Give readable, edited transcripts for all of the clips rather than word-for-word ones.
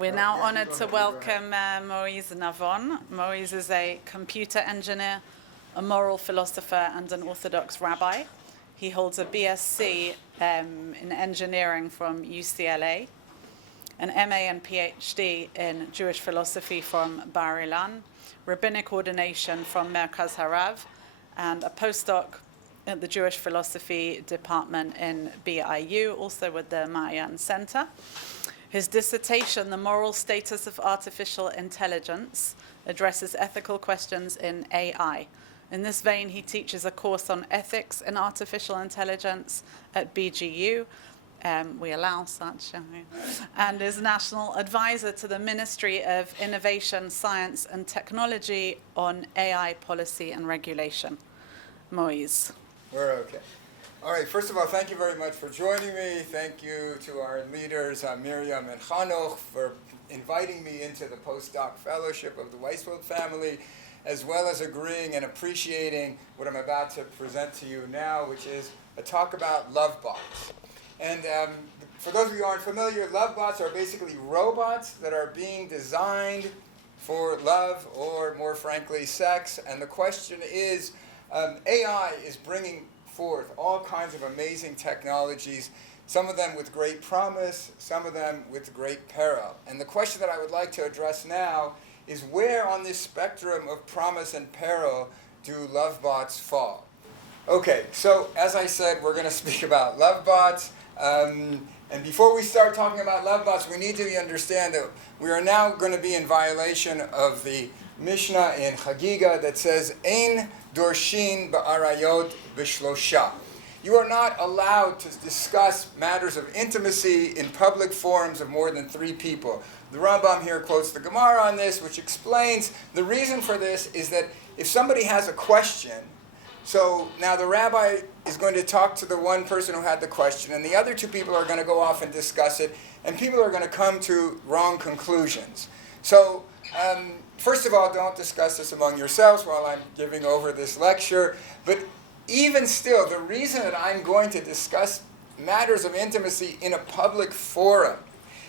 We're now honored to welcome Mואיז Navon. Mואיז is a computer engineer, a moral philosopher, and an Orthodox rabbi. He holds a BSc in engineering from UCLA, an MA and PhD in Jewish philosophy from Bar Ilan, rabbinic ordination from Merkaz Harav, and a postdoc at the Jewish philosophy department in BIU, also with the מעיין Center. His dissertation, The Moral Status of Artificial Intelligence, addresses ethical questions in AI. In this vein, he teaches a course on ethics in artificial intelligence at BGU. We allow such, and is national advisor to the Ministry of Innovation, Science and Technology on AI policy and regulation. Mואיז. We're okay. All right, first of all, thank you very much for joining me. Thank you to our leaders, Miriam and Chanoch, for inviting me into the postdoc fellowship of the Wייספלד family, as well as agreeing and appreciating what I'm about to present to you now, which is a talk about Lovebots. And for those of you who aren't familiar, Lovebots are basically robots that are being designed for love, or more frankly, sex. And the question is, AI is bringing forth all kinds of amazing technologies, some of them with great promise, some of them with great peril. And the question that I would like to address now is, where on this spectrum of promise and peril do Lovebots fall? Okay, so as I said, we're going to speak about Lovebots. And before we start talking about Lovebots, we need to understand that we are now going to be in violation of the Mishnah in Chagiga that says, Ein dorshin ba'arayot b'shlosha. You are not allowed to discuss matters of intimacy in public forums of more than 3 people. The Rambam here quotes the Gemara on this, which explains the reason for this is that if somebody has a question, so now the rabbi is going to talk to the one person who had the question, and the other 2 people are going to go off and discuss it, and people are going to come to wrong conclusions. So, first of all, don't discuss this among yourselves while I'm giving over this lecture, but even still, the reason that I'm going to discuss matters of intimacy in a public forum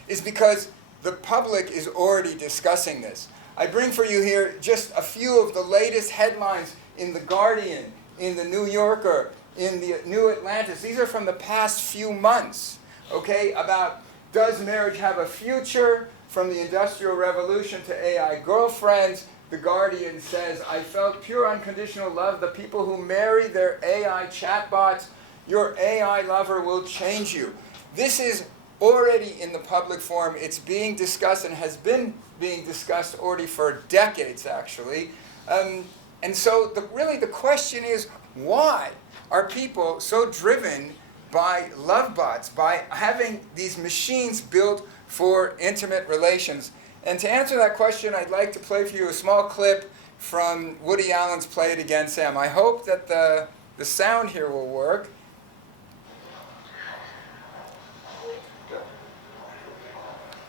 is because the public is already discussing this. I bring for you here just a few of the latest headlines in The Guardian, in The New Yorker, in the New Atlantis. These are from the past few months, okay, about does marriage have a future? From the Industrial Revolution to AI girlfriends, The Guardian says, I felt pure unconditional love. The people who marry their AI chatbots, your AI lover will change you. This is already in the public forum. It's being discussed and has been being discussed already for decades, actually. And so really the question is, why are people so driven by Lovebots, by having these machines built for intimate relations? And to answer that question, I'd like to play for you a small clip from Woody Allen's Play It Again, Sam. I hope that the sound here will work.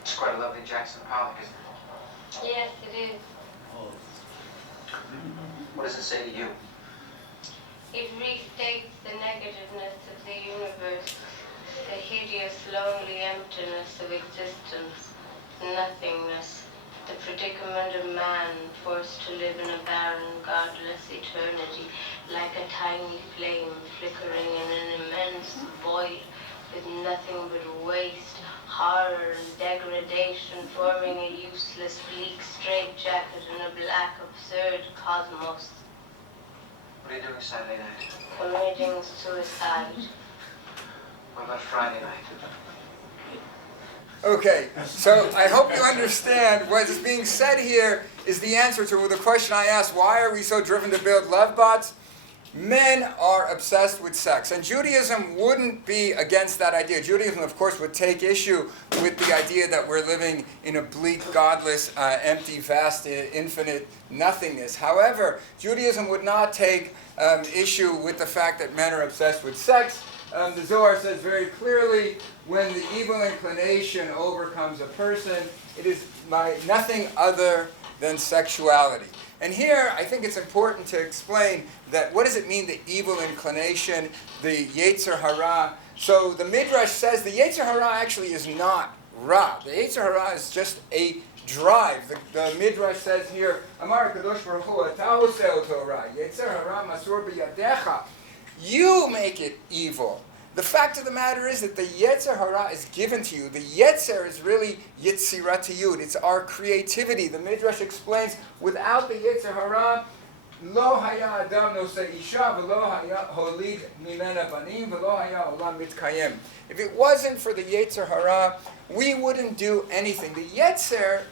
It's quite a lovely Jackson Pollock, isn't it? Yes, it is. What does it say to you? It restates the negativeness of the universe, the hideous, lonely emptiness of existence, nothingness, the predicament of man forced to live in a barren, godless eternity, like a tiny flame flickering in an immense void, with nothing but waste, horror, and degradation, forming a useless, bleak straitjacket in a black, absurd cosmos. What are you doing Saturday night? Committing suicide. What about Friday night? Okay, so I hope you understand what is being said here is the answer to the question I asked, why are we so driven to build Lovebots? Men are obsessed with sex, and Judaism wouldn't be against that idea. Judaism, of course, would take issue with the idea that we're living in a bleak, godless, empty, vast, infinite nothingness. However, Judaism would not take issue with the fact that men are obsessed with sex. The Zohar says very clearly, when the evil inclination overcomes a person, it is by nothing other than sexuality. And here, I think it's important to explain that what does it mean, the evil inclination, the Yetzer Hara? So the Midrash says the Yetzer Hara actually is not Ra. The Yetzer Hara is just a drive. The Midrash says here, Amar Kadosh Baruch Hu, Ata oseh oto ra. Yetzer Hara masur biyadecha. You make it evil. The fact of the matter is that the Yetzer Hara is given to you. The Yetzer is really Yetziratiyut. It's our creativity. The Midrash explains, without the Yetzer Hara, Lo haya adam noseh isha, v'lo haya holid mimena banim, v'lo haya olam mitkayem. If it wasn't for the Yetzer Hara, we wouldn't do anything. The Yetzer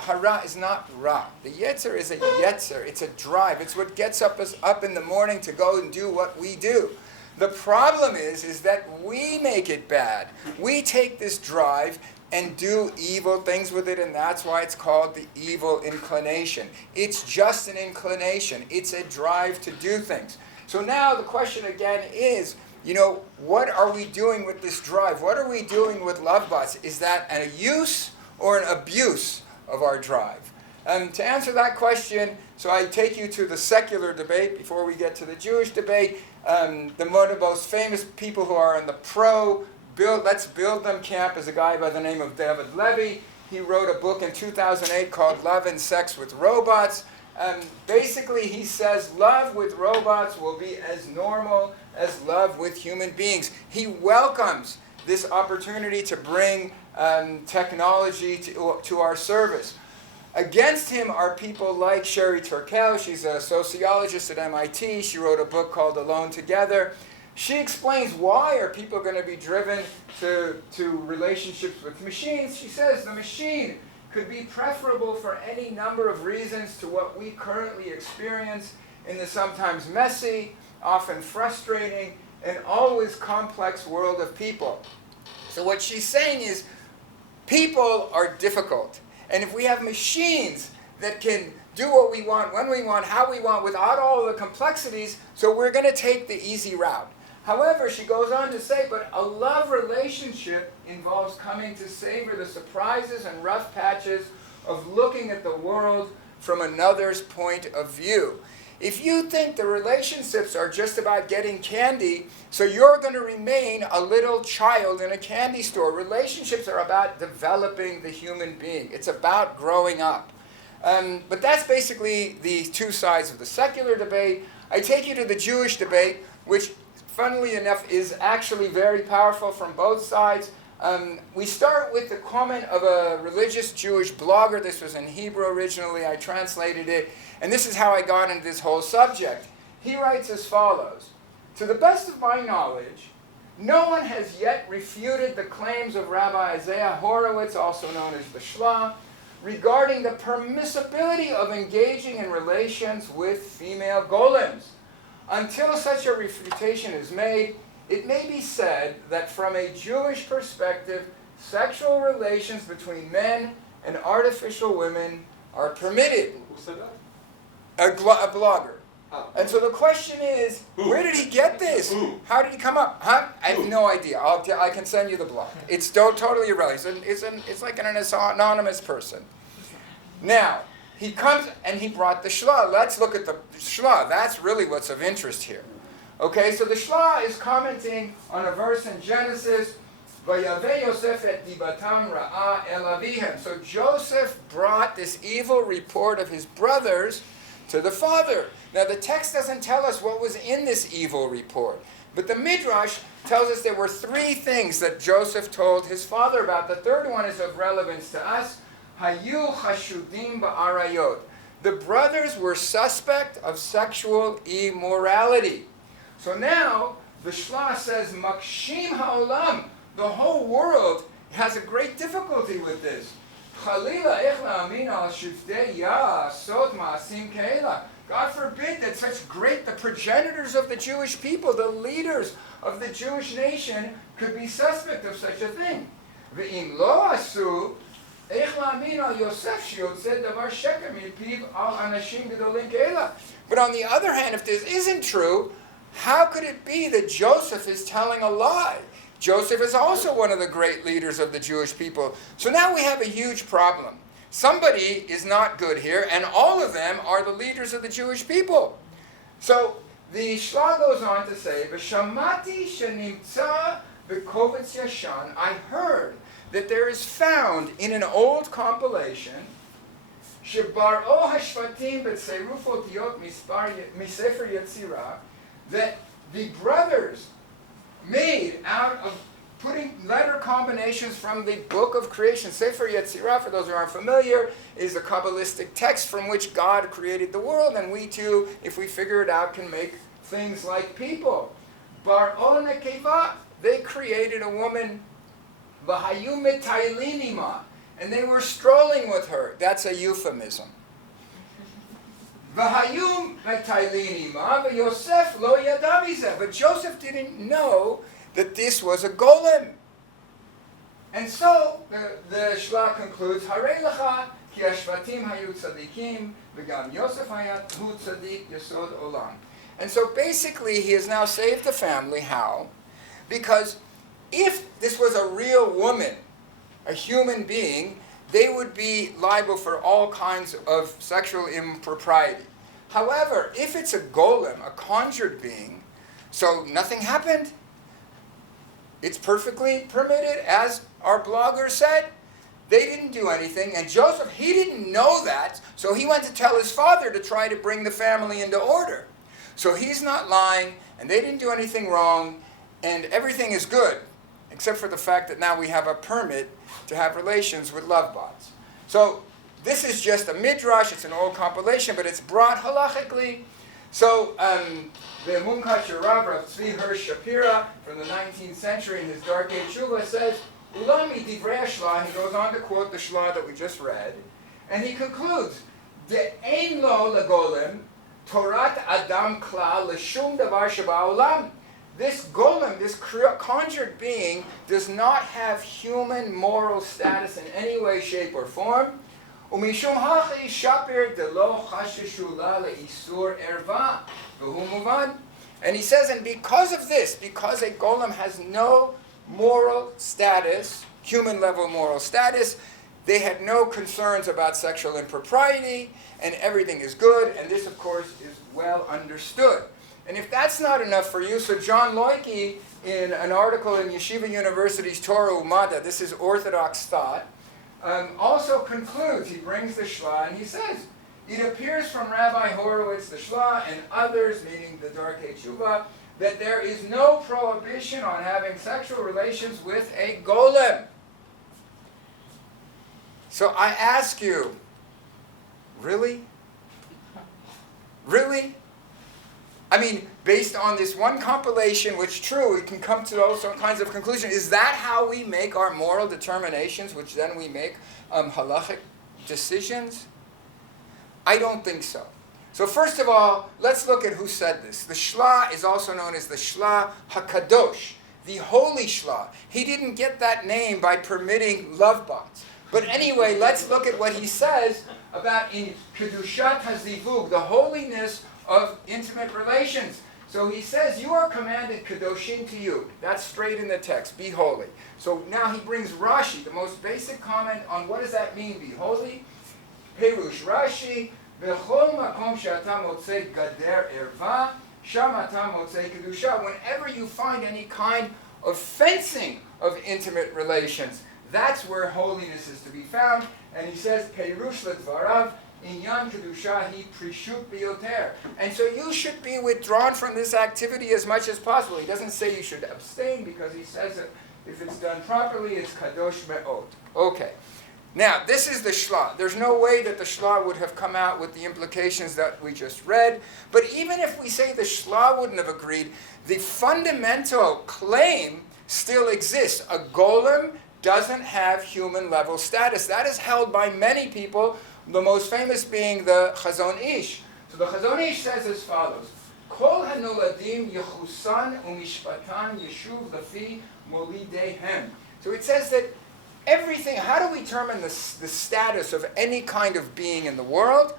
Hara is not Ra. The Yetzer is a Yetzer. It's a drive. It's what gets us up in the morning to go and do what we do. The problem is that we make it bad. We take this drive and do evil things with it, and that's why it's called the evil inclination. It's just an inclination. It's a drive to do things. So now the question again is, what are we doing with this drive? What are we doing with Lovebots? Is that a use or an abuse of our drive? To answer that question, so I take you to the secular debate before we get to the Jewish debate. One of the most famous people who are in the Let's Build Them camp is a guy by the name of David Levy. He wrote a book in 2008 called Love and Sex with Robots. Basically, he says love with robots will be as normal as love with human beings. He welcomes this opportunity to bring technology to our service. Against him are people like Sherry Turkell. She's a sociologist at MIT. She wrote a book called Alone Together. She explains why are people going to be driven to relationships with machines. She says the machine could be preferable for any number of reasons to what we currently experience in the sometimes messy, often frustrating, and always complex world of people. So what she's saying is people are difficult. And if we have machines that can do what we want, when we want, how we want, without all the complexities, so we're going to take the easy route. However, she goes on to say, but a love relationship involves coming to savor the surprises and rough patches of looking at the world from another's point of view. If you think the relationships are just about getting candy, so you're going to remain a little child in a candy store. Relationships are about developing the human being. It's about growing up. But that's basically the two sides of the secular debate. I take you to the Jewish debate, which, funnily enough, is actually very powerful from both sides. We start with the comment of a religious Jewish blogger. This was in Hebrew originally. I translated it. And this is how I got into this whole subject. He writes as follows. To the best of my knowledge, no one has yet refuted the claims of Rabbi Isaiah Horowitz, also known as the Shlah, regarding the permissibility of engaging in relations with female golems. Until such a refutation is made, it may be said that from a Jewish perspective, sexual relations between men and artificial women are permitted. Who said that? A blogger. Oh. And so the question is, where did he get this? How did he come up? I have no idea. I can send you the blog. It's totally irrelevant. It's like an anonymous person. Now, he comes and he brought the Shlah. Let's look at the Shlah. That's really what's of interest here. Okay, so the Shlah is commenting on a verse in Genesis, Vayaveh Yosef et dibatam ra'a el avihem. So Joseph brought this evil report of his brothers to the father. Now the text doesn't tell us what was in this evil report, but the Midrash tells us there were three things that Joseph told his father about. The third one is of relevance to us. Hayu chashudim ba'arayot. The brothers were suspect of sexual immorality. So now the Shlah says, Makshim ha'olam. The whole world has a great difficulty with this. Chalila echla amin al shivtei ya'asot ma'asim ke'ela. God forbid that such great, the progenitors of the Jewish people, the leaders of the Jewish nation, could be suspect of such a thing. Ve'im lo asu, echla amin al Yosef shiyotzeh davar sheker mipiv al anashim gedolim ke'ela. But on the other hand, if this isn't true, how could it be that Joseph is telling a lie? Joseph is also one of the great leaders of the Jewish people. So now we have a huge problem. Somebody is not good here, and all of them are the leaders of the Jewish people. So the Shlah goes on to say, V'shamati shenimtza b'kovetz yashan, I heard that there is found in an old compilation shebar'o hashvatim b'tzeruf otiyot misefer Yetzirah, that the brothers made out of putting letter combinations from the book of creation. Sefer Yetzirah, for those who aren't familiar, is a Kabbalistic text from which God created the world, and we too, if we figure it out, can make things like people. Bar'o nekeva, they created a woman, v'hayu mitaylinima, and they were strolling with her. That's a euphemism. V'hayu mitaylinima, v'Yosef lo yada mizeh, but Joseph didn't know that this was a golem. And so the Shla concludes, Harei lecha ki hashvatim hayu tzadikim v'gam Yosef hu tzadik yesod olam. And so basically he has now saved the family. How? Because if this was a real woman, a human being, they would be liable for all kinds of sexual impropriety. However, if it's a golem, a conjured being, so nothing happened, it's perfectly permitted, as our blogger said. They didn't do anything, and Joseph, he didn't know that, so he went to tell his father to try to bring the family into order. So he's not lying, and they didn't do anything wrong, and everything is good, except for the fact that now we have a permit to have relations with Lovebots. So this is just a midrash, it's an old compilation, but it's brought halachically. So the Munkach Rav Tzvi Hirsch Shapira from the 19th century in his Dark Age Shuvah says, Ulami divrei Shla, he goes on to quote the Shla that we just read, and he concludes, De ein lo legolem, Torat Adam klal l'shum davar sheba'olam. This golem, this conjured being, does not have human moral status in any way, shape, or form. Umishum hachi shapir delo chasheshu la le'isur erva v'hu muvan. And he says, and because of this, because a golem has no moral status, human level moral status, they had no concerns about sexual impropriety, and everything is good, and this, of course, is well understood. And if that's not enough for you, so John Loike, in an article in Yeshiva University's Torah Umada, this is Orthodox thought, also concludes, he brings the Shla, and he says, it appears from Rabbi Horowitz, the Shla, and others, meaning the Darkei Tshuva, that there is no prohibition on having sexual relations with a golem. So I ask you, really? Really? I mean, based on this one compilation, which true, we can come to all kinds of conclusions. Is that how we make our moral determinations, which then we make halachic decisions? I don't think so. So first of all, let's look at who said this. The Shla is also known as the Shla HaKadosh, the Holy Shla. He didn't get that name by permitting Lovebots. But anyway, let's look at what he says about in Kedushat HaZivug, the holiness of intimate relations. So he says, you are commanded Kadoshim to you. That's straight in the text, be holy. So now he brings Rashi, the most basic comment on what does that mean, be holy. Perush Rashi, V'chol makom she'ata motzei gader erva, sham ata motzei kedusha. Whenever you find any kind of fencing of intimate relations, that's where holiness is to be found. And he says, Perush ledvarav, inyan kedusha hi prishut biyoter. And so you should be withdrawn from this activity as much as possible. He doesn't say you should abstain, because he says that if it's done properly, it's kadosh me'ot. Okay. Now, this is the Shla. There's no way that the Shla would have come out with the implications that we just read. But even if we say the Shla wouldn't have agreed, the fundamental claim still exists. A golem doesn't have human level status. That is held by many people, the most famous being the Chazon Ish. So the Chazon Ish says as follows, Kol hanoladim yechusan umishpatan yeshuv lefi molidehem. So it says that everything, how do we determine the status of any kind of being in the world?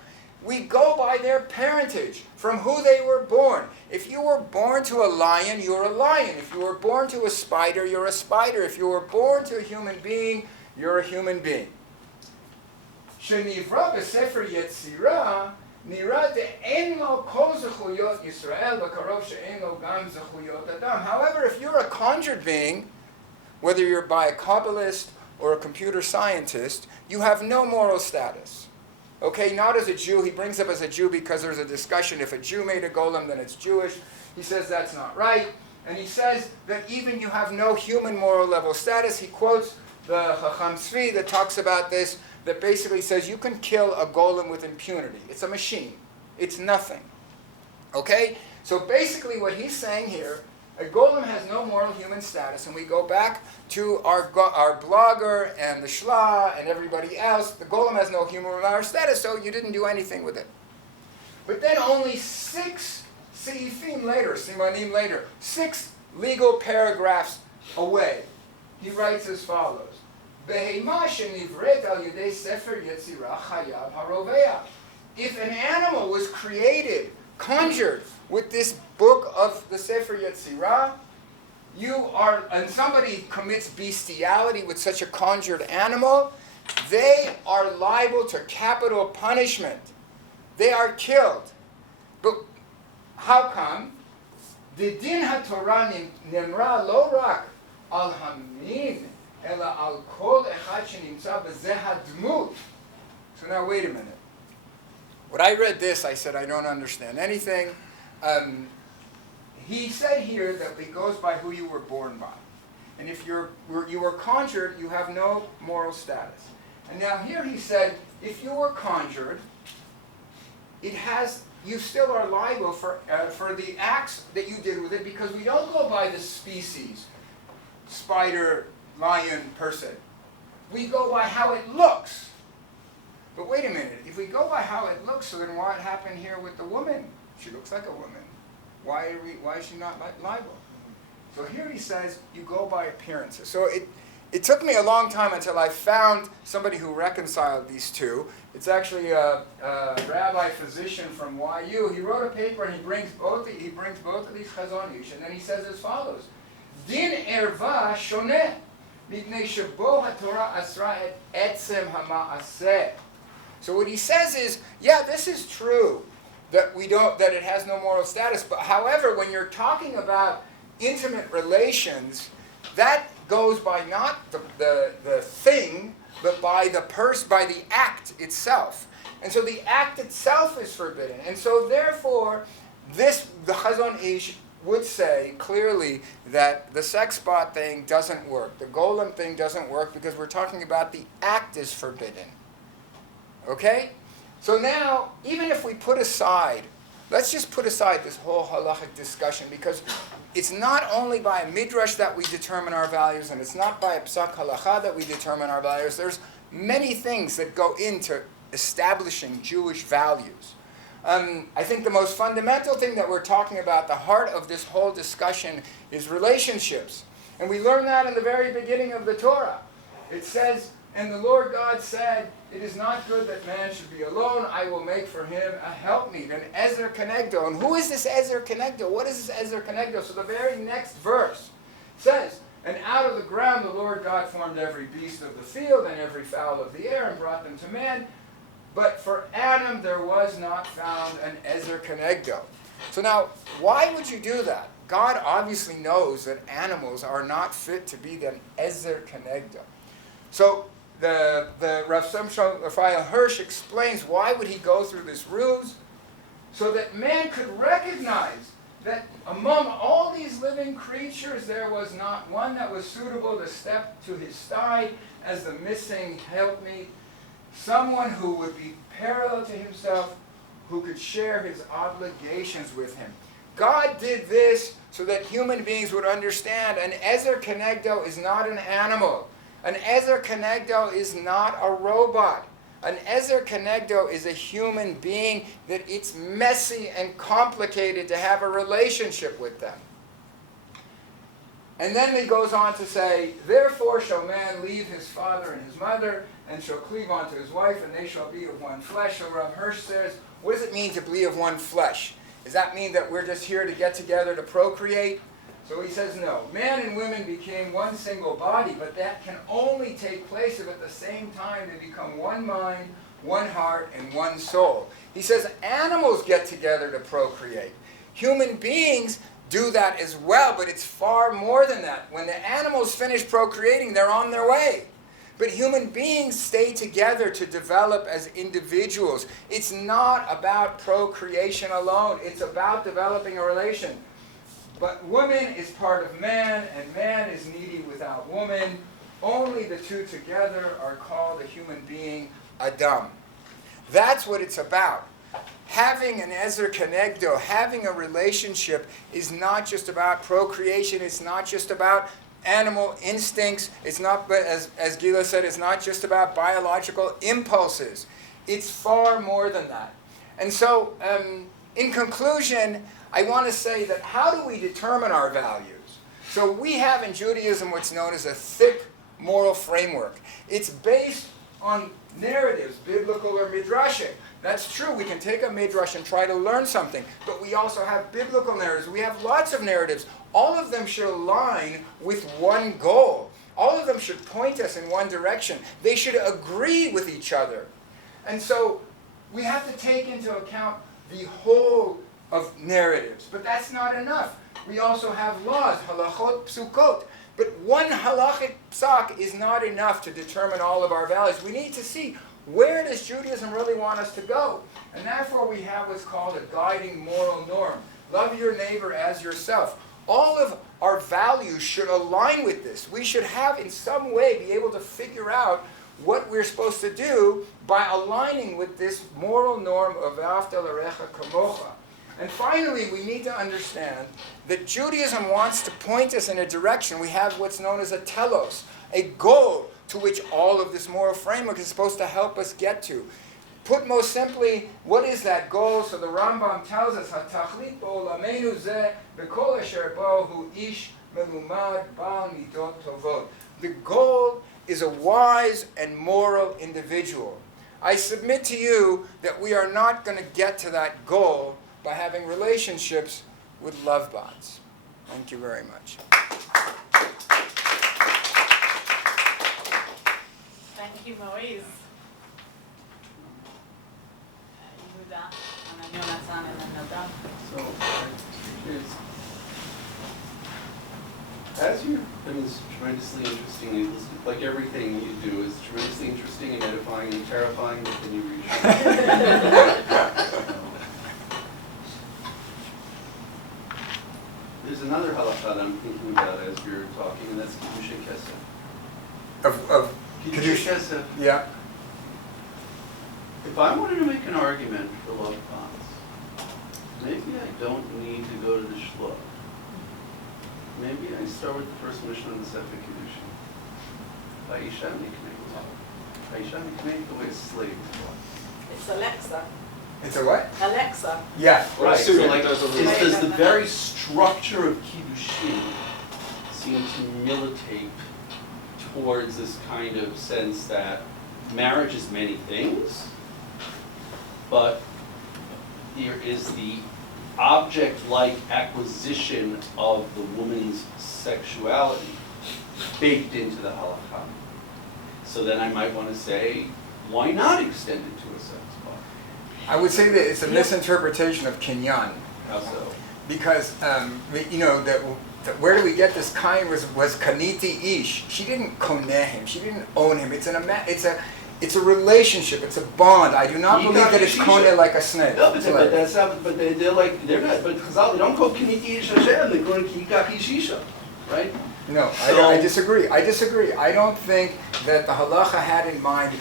We go by their parentage, from who they were born. If you were born to a lion, you're a lion. If you were born to a spider, you're a spider. If you were born to a human being, you're a human being. Shenivra b'sefer Yetzirah, nira de'en lo kol zechuyot Yisrael v'karov she'en lo gam zechuyot Adam. However, if you're a conjured being, whether you're by a Kabbalist or a computer scientist, you have no moral status. Okay, not as a Jew. He brings up as a Jew because there's a discussion. If a Jew made a golem, then it's Jewish. He says that's not right. And he says that even you have no human moral level status. He quotes the Chacham Tzvi that talks about this, that basically says you can kill a golem with impunity. It's a machine. It's nothing. Okay? So basically what he's saying here, a golem has no moral human status, and we go back to our blogger and the shla and everybody else. The golem has no human moral status, so you didn't do anything with it. But then only 6 seifim later, simanim later, 6 legal paragraphs away, he writes as follows: Behema shenivret al yedei sefer yetzirah chayav haroveah. If an animal was created, conjured, with this book of the Sefer Yetzirah, and somebody commits bestiality with such a conjured animal, they are liable to capital punishment. They are killed. But how come? The din haTorah nimra lo rak al hamin ela al kol echad shenimtza b'zeh hadmut. So now wait a minute. When I read this, I said I don't understand anything. He said here that it goes by who you were born by. And if you were conjured, you have no moral status. And now here he said, if you were conjured, you still are liable for the acts that you did with it, because we don't go by the species, spider, lion, person. We go by how it looks. But wait a minute, if we go by how it looks, so then what happened here with the woman? She looks like a woman. Why is she not liable? So here he says, you go by appearances. So it took me a long time until I found somebody who reconciled these two. It's actually a rabbi physician from YU. He wrote a paper and he brings both of these chazon ish, and then he says as follows: Din erva shoneh, mipnei shebo haTorah asra et etzem hama'aseh. So what he says is, yeah, this is true that it has no moral status. But however, when you're talking about intimate relations, that goes by not the thing, but by the act itself. And so the act itself is forbidden. And so therefore, the Chazon Ish would say clearly that the sex bot thing doesn't work. The golem thing doesn't work because we're talking about the act is forbidden. Okay? So now, even if we let's just put aside this whole halachic discussion, because it's not only by a midrash that we determine our values, and it's not by a psak halacha that we determine our values. There's many things that go into establishing Jewish values. I think the most fundamental thing that we're talking about, the heart of this whole discussion, is relationships. And we learn that in the very beginning of the Torah. It says, and the Lord God said, it is not good that man should be alone. I will make for him a helpmeet, an ezer kenegdo. And who is this ezer kenegdo? What is this ezer kenegdo? So the very next verse says, and out of the ground the Lord God formed every beast of the field and every fowl of the air and brought them to man. But for Adam there was not found an ezer kenegdo. So now, why would you do that? God obviously knows that animals are not fit to be an ezer kenegdo. So the Rav Shimshon Raphael Hirsch explains why would he go through this ruse, so that man could recognize that among all these living creatures there was not one that was suitable to step to his side as the missing helpmeet, someone who would be parallel to himself, who could share his obligations with him. God did this so that human beings would understand an ezer kenegdo is not an animal. An ezer kenegdo is not a robot. An ezer kenegdo is a human being that it's messy and complicated to have a relationship with them. And then he goes on to say, therefore shall man leave his father and his mother, and shall cleave unto his wife, and they shall be of one flesh. So Rav Hirsch says, what does it mean to be of one flesh? Does that mean that we're just here to get together to procreate? So he says no. Man and women became one single body, but that can only take place if at the same time they become one mind, one heart, and one soul. He says animals get together to procreate. Human beings do that as well, but it's far more than that. When the animals finish procreating, they're on their way. But human beings stay together to develop as individuals. It's not about procreation alone. It's about developing a relation. But woman is part of man, and man is needy without woman. Only the two together are called a human being, Adam. That's what it's about. Having an Ezer Kenegdo, having a relationship, is not just about procreation. It's not just about animal instincts. It's not, as Gila said, it's not just about biological impulses. It's far more than that. And so, in conclusion, I want to say that how do we determine our values? So we have in Judaism what's known as a thick moral framework. It's based on narratives, biblical or midrashic. That's true. We can take a midrash and try to learn something, but we also have biblical narratives. We have lots of narratives. All of them should align with one goal. All of them should point us in one direction. They should agree with each other. And so we have to take into account the whole of narratives. But that's not enough. We also have laws, halachot, psukot. But one halachic psak is not enough to determine all of our values. We need to see, where does Judaism really want us to go? And therefore we have what's called a guiding moral norm. Love your neighbor as yourself. All of our values should align with this. We should have, in some way, be able to figure out what we're supposed to do by aligning with this moral norm of V'ahavta l'recha kamocha. And finally, we need to understand that Judaism wants to point us in a direction. We have what's known as a telos, a goal to which all of this moral framework is supposed to help us get to. Put most simply, what is that goal? So the Rambam tells us, "Hatachlit b'olamenu zeh b'kol asher bo hu ish melumad ba'al midot tovot." The goal is a wise and moral individual. I submit to you that we are not going to get to that goal by having relationships with Lovebots. Thank you very much. Thank you, Mואיז. יהודה, אני יונתן ונדב. So, as you, it's tremendously interesting, like everything you do is tremendously interesting and edifying and terrifying, but then you reach. There's another halakha that I'm thinking about as you're talking, and that's Kedusha Kesef. Of Kedusha Kesef. Yeah. If I wanted to make an argument for Lovebots, maybe I don't need to go to the Shlo. Maybe I start with the first mission on the Sefer Kedusha. Va'isha miknei. Va'isha miknei, the way a slave. It's Alexa. It's a what? Alexa. Yeah. Right, so like, does the very structure of Kiddushin seem to militate towards this kind of sense that marriage is many things, but there is the object-like acquisition of the woman's sexuality baked into the halakha. So then I might want to say, why not extend it to a sex part? I would say that it's a misinterpretation of kinyan. How so? Because, you know, that where do we get this kain was kaniti ish. She didn't koneh him. She didn't own him. It's a relationship. It's a bond. I do not believe that it's koneh like a snake. No, but that's not. But they're like they're not. But Chazal, they don't call kiniti ish Hashem. They call it kikach ishisha, right? No, I disagree. I don't think that the halacha had in mind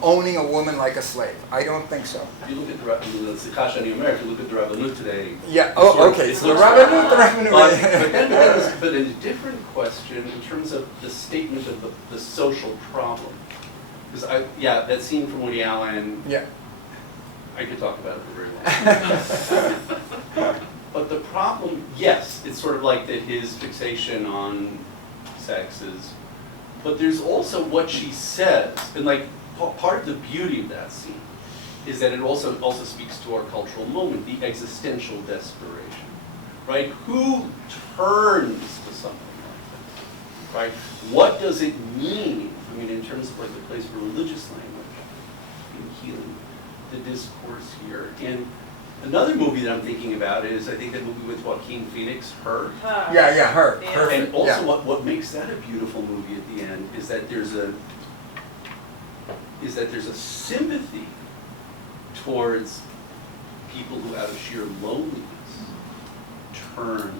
owning a woman like a slave. I don't think so. If you look at the Sikha Shani Omer, if you look at the Rabbanut today. Yeah. Oh, okay. So the Rabbanut. But in a different question, in terms of the statement of the social problem, because that scene from Woody Allen. Yeah. I could talk about it for very long. But the problem, yes, it's sort of like that his fixation on sex is, but there's also what she says, and like part of the beauty of that scene is that it also speaks to our cultural moment, the existential desperation, right? Who turns to something like this, right? What does it mean? I mean, in terms of like the place for religious language in healing, the discourse here, and Another movie that I'm thinking about is, I think, the movie with Joaquin Phoenix, Her. Yeah, her. Yeah. Her. And also, Yeah. what makes that a beautiful movie at the end is that there's a sympathy towards people who, out of sheer loneliness, turn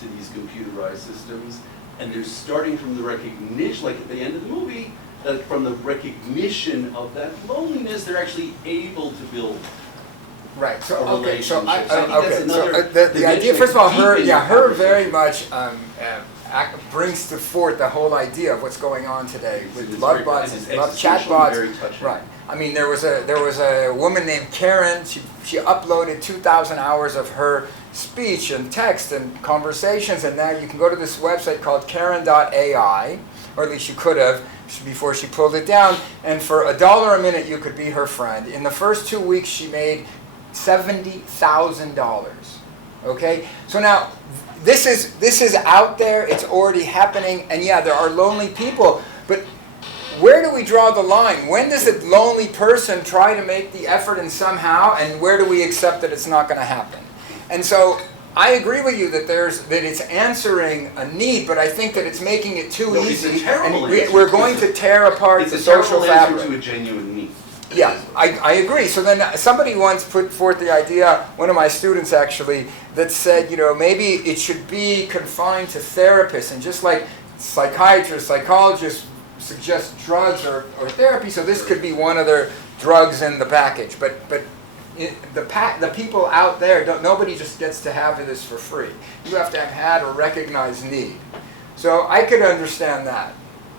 to these computerized systems, and they're starting from the recognition, like at the end of the movie, from the recognition of that loneliness, they're actually able to build. Right. So A okay. So relationship. So I think that's okay. another So the idea, dimension first of all, her deep in yeah, the her very conversation. much brings to forth the whole idea of what's going on today with It's Lovebots very- and love existentially chatbots. very touching. Right. I mean, there was a woman named Karen. She uploaded 2,000 hours of her speech and text and conversations, and now you can go to this website called Karen.ai, or at least you could have before she pulled it down. And for $1 a minute, you could be her friend. In the first 2 weeks, she made $70,000. Okay, so now this is out there. It's already happening, and yeah, there are lonely people. But where do we draw the line? When does a lonely person try to make the effort and somehow, and where do we accept that it's not going to happen? And so I agree with you that it's answering a need, but I think that it's making it too No, it's a easy, terrible and answer. we're going to tear apart It's the a social terrible fabric. answer to a genuine need. Yeah, I agree. So then somebody once put forth the idea, one of my students actually, that said, maybe it should be confined to therapists, and just like psychiatrists, psychologists suggest drugs or therapy, so this could be one of their drugs in the package. But the people out there, nobody just gets to have this for free. You have to have had a recognized need. So I could understand that.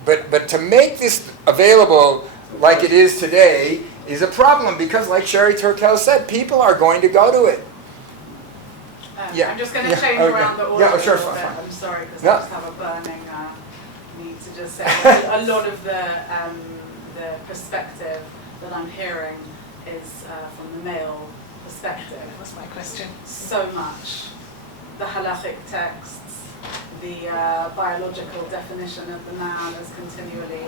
But to make this available like it is today is a problem, because like Sherry Turkell said, people are going to go to it. Yeah. I'm just going to Yeah. change Okay. around the order Yeah, sure, a little fine, bit. fine. I'm sorry, because Yeah. I just have a burning need to just say a lot of the perspective that I'm hearing is from the male perspective. What's my question? So much. The halachic texts, the biological definition of the man as continually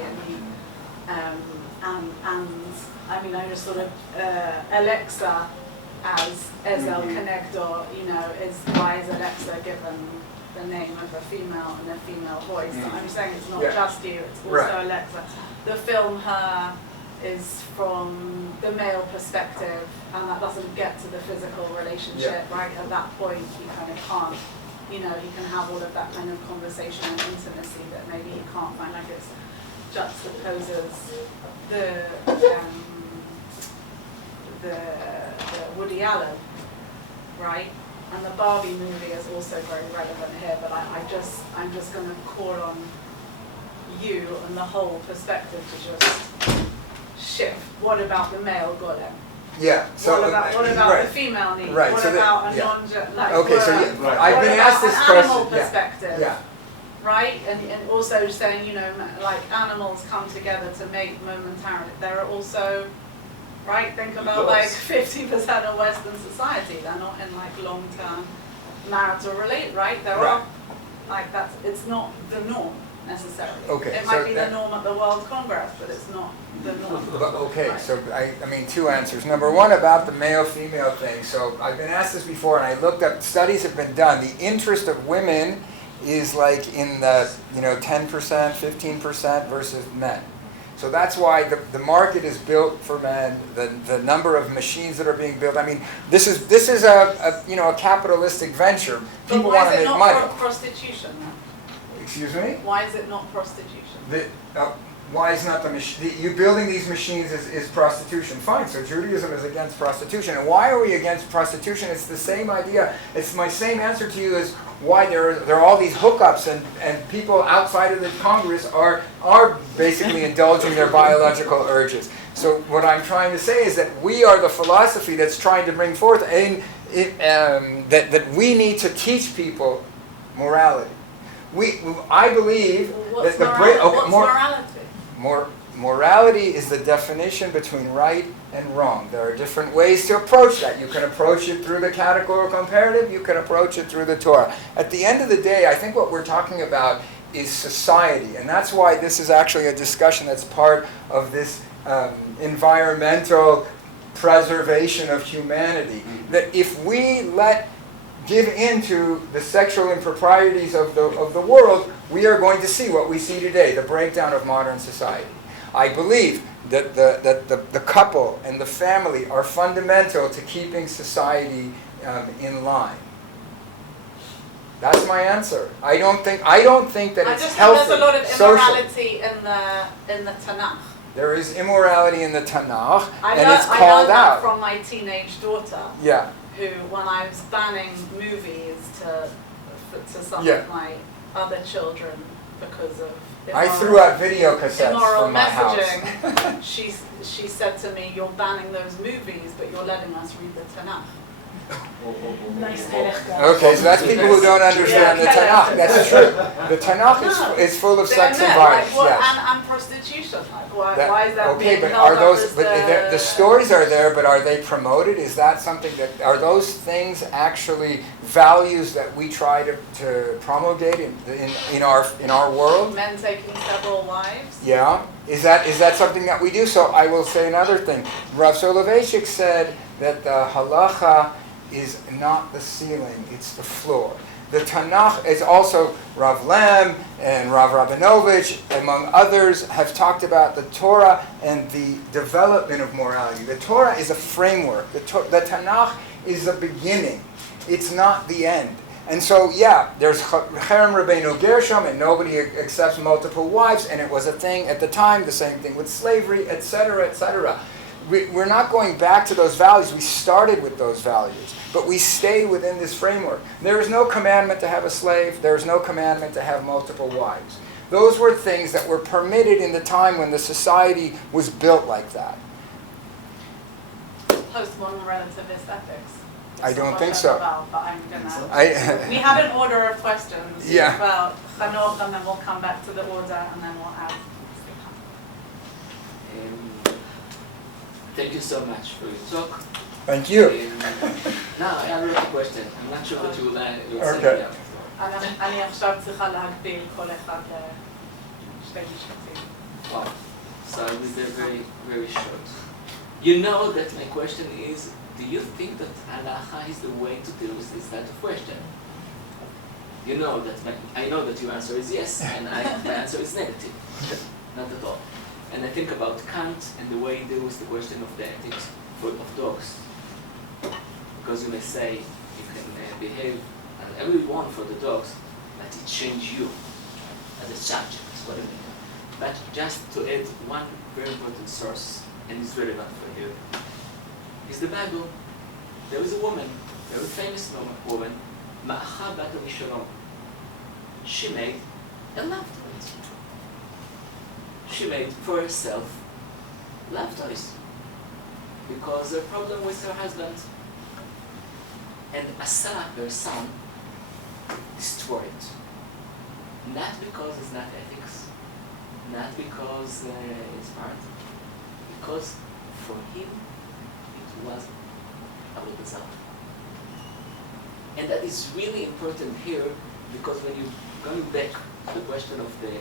I mean, I just sort of Alexa as Ezel Connector, why is Alexa given the name of a female and a female voice? I'm saying it's not just you, it's also Right. Alexa. The film Her is from the male perspective, and that doesn't get to the physical relationship, right? At that point, he kind of can't, he can have all of that kind of conversation and intimacy that maybe he can't find, like it's juxtaposes the Woody Allen, right? And the Barbie movie is also very relevant here, but I'm just going to call on you and the whole perspective to just shift. What about the male golem? Yeah. So what about right. the female need? Right, What so about a yeah. non-gender? Like, Okay, so Right. I've what been about asked this an question. animal perspective? Yeah. Right, and also saying, like animals come together to mate momentarily. There are also, right, think about like 50% of Western society. They're not in like long-term marital relate, right? There Right. are, like it's not the norm necessarily. Okay, It so might be the that- norm at the World Congress, but it's not the norm. But, okay, Right. so I mean, two answers. Number one, about the male-female thing. So I've been asked this before, and I looked up. Studies have been done. The interest of women is like in the 10%, 15% versus men. So that's why the market is built for men. The number of machines that are being built. I mean, this is a capitalistic venture. But People why want is to it make not money. prostitution then? Excuse me. Why is it not prostitution? Why is not the machine? You building these machines is prostitution. Fine. So Judaism is against prostitution. And why are we against prostitution? It's the same idea. It's my same answer to you as why there are all these hookups and people outside of the Congress are basically indulging their biological urges. So what I'm trying to say is that we are the philosophy that's trying to bring forth that we need to teach people morality. I believe What's that morality? Morality is the definition between right and wrong. There are different ways to approach that. You can approach it through the categorical imperative. You can approach it through the Torah. At the end of the day, I think what we're talking about is society. And that's why this is actually a discussion that's part of this environmental preservation of humanity. That if we give into the sexual improprieties of the world, we are going to see what we see today, the breakdown of modern society. I believe that the couple and the family are fundamental to keeping society in line. That's my answer. I don't think that it's healthy. There's a lot of socially. immorality in the Tanakh. There is immorality in the Tanakh, and it's I called learned that out. from my teenage daughter, Yeah. who, when I was banning movies to some Yeah. of my other children because of I threw out video cassettes immoral from my messaging, house. she said to me, "You're banning those movies, but you're letting us read the Tanakh." Okay, so that's people who don't understand the Tanakh. That's true. The Tanakh is full of sex and violence. Yes. And prostitution. Like, why is that Okay, being but held are up those? as But the stories are there, but are they promoted? Is that something that are those things actually values that we try to promulgate in our world? Men taking several wives? Yeah. Is that something that we do? So I will say another thing. Rav Soloveitchik said that the halacha is not the ceiling, it's the floor. The Tanakh is also Rav Lem and Rav Rabinovich, among others, have talked about the Torah and the development of morality. The Torah is a framework. The Tanakh is the beginning. It's not the end. And so, yeah, there's Cherem Rabbeinu Gershom, and nobody accepts multiple wives, and it was a thing at the time, the same thing with slavery, etc., etc. We're not going back to those values. We started with those values, but we stay within this framework. There is no commandment to have a slave. There is no commandment to have multiple wives. Those were things that were permitted in the time when the society was built like that. Postmodern relativist ethics. I don't think so. But I'm gonna. We have an order of questions about Chanoch, and then we'll come back to the order, and then we'll add. Thank you so much for your talk. Thank you. Now, I have a little question. I'm not sure what you will say. Okay. אני עכשיו צריכה להגביל כל אחד לשתי משפטים. Wow. So I will be very, very short. You know that my question is, do you think that halacha is the way to deal with this type of question? You know that I know that your answer is yes, and my answer is negative. Not at all. And I think about Kant and the way he deals with the question of the ethics of dogs. Because you may say you can behave as everyone for the dogs, but it changes you as a subject, what I mean. But just to add one very important source, and it's relevant for you, is the Bible. There is a woman, a very famous woman, Ma'acha bat Mishalom. She made a love toys. She made for herself love toys because her problem with her husband. And Asa, her son, destroyed it. Not because it's not ethics, not because it's smart, because for him it was a result. And that is really important here because when you're going back to the question of the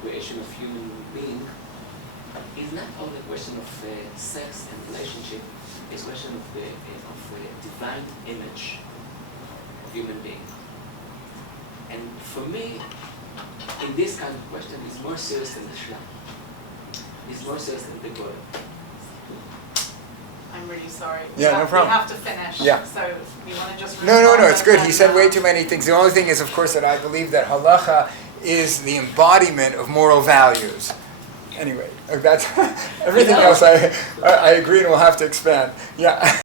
creation of human being, it's not only a question of sex and relationship, it's a question of the divine image of human being. And for me, in this kind of question, it's more serious than the Shlam. It's more serious than the Goy. I'm really sorry. Yeah, no problem. We have to finish. Yeah. So you want to just... No, it's good. He said way too many things. The only thing is, of course, that I believe that halacha is the embodiment of moral values. Anyway, that's everything else I agree and we'll have to expand. Yeah.